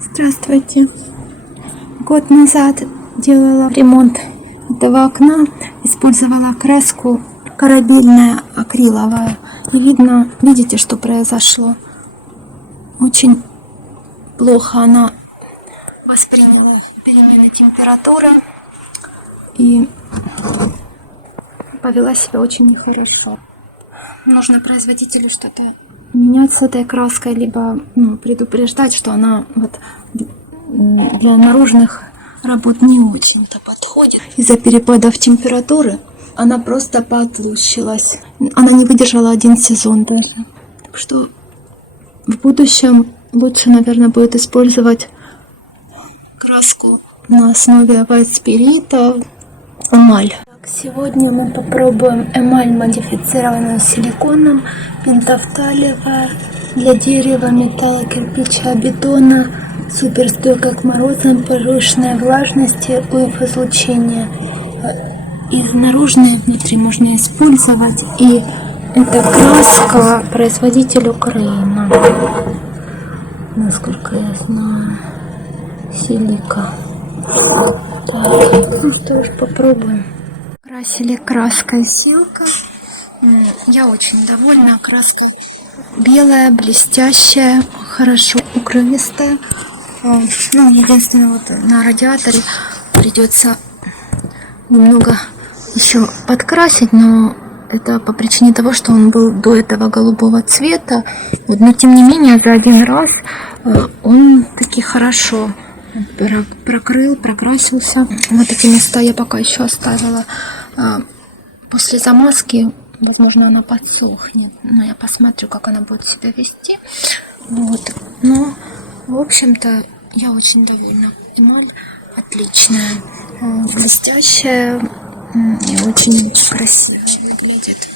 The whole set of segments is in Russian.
Здравствуйте. Год назад делала ремонт этого окна, использовала краску корабельная акриловая. И видите, что произошло. Очень плохо она восприняла перемены температуры и повела себя очень нехорошо. Нужно производителю что-то менять с этой краской, либо предупреждать, что она для наружных работ не очень-то подходит. Из-за перепадов температуры она просто поотлущилась. Она не выдержала 1 сезон даже. Так что в будущем лучше, наверное, будет использовать краску на основе вайтспирита, эмаль. Сегодня мы попробуем эмаль, модифицированную силиконом, пентафталевая, для дерева, металла, кирпича, бетона, суперстойкая к морозам, повышенной влажности, УФ-излучения. И наружные внутри можно использовать. И это краска, производитель Украина, насколько я знаю, силика. Так, ну что ж, попробуем. Красили краской Силка. Я очень довольна. Краска белая, блестящая, хорошо укрывистая. Ну, единственное, вот на радиаторе придется немного еще подкрасить, но это по причине того, что он был до этого голубого цвета. Вот, но тем не менее, за один раз он таки хорошо прокрыл, прокрасился. Вот эти места я пока еще оставила. После замазки, возможно, она подсохнет, но я посмотрю, как она будет себя вести. Вот. Но, в общем-то, я очень довольна. Эмаль отличная, блестящая и очень красиво выглядит.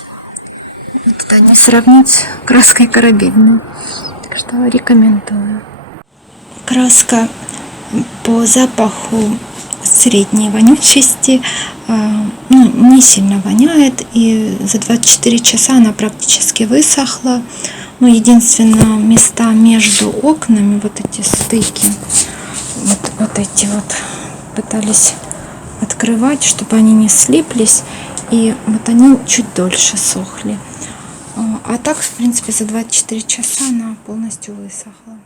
Это не сравнить с краской корабельной. Так что рекомендую. Краска по запаху средней вонючести, не сильно воняет, и за 24 часа она практически высохла. Но единственное, места между окнами, вот эти стыки, вот эти вот пытались открывать, чтобы они не слиплись, и вот они чуть дольше сохли. А так, в принципе, за 24 часа она полностью высохла.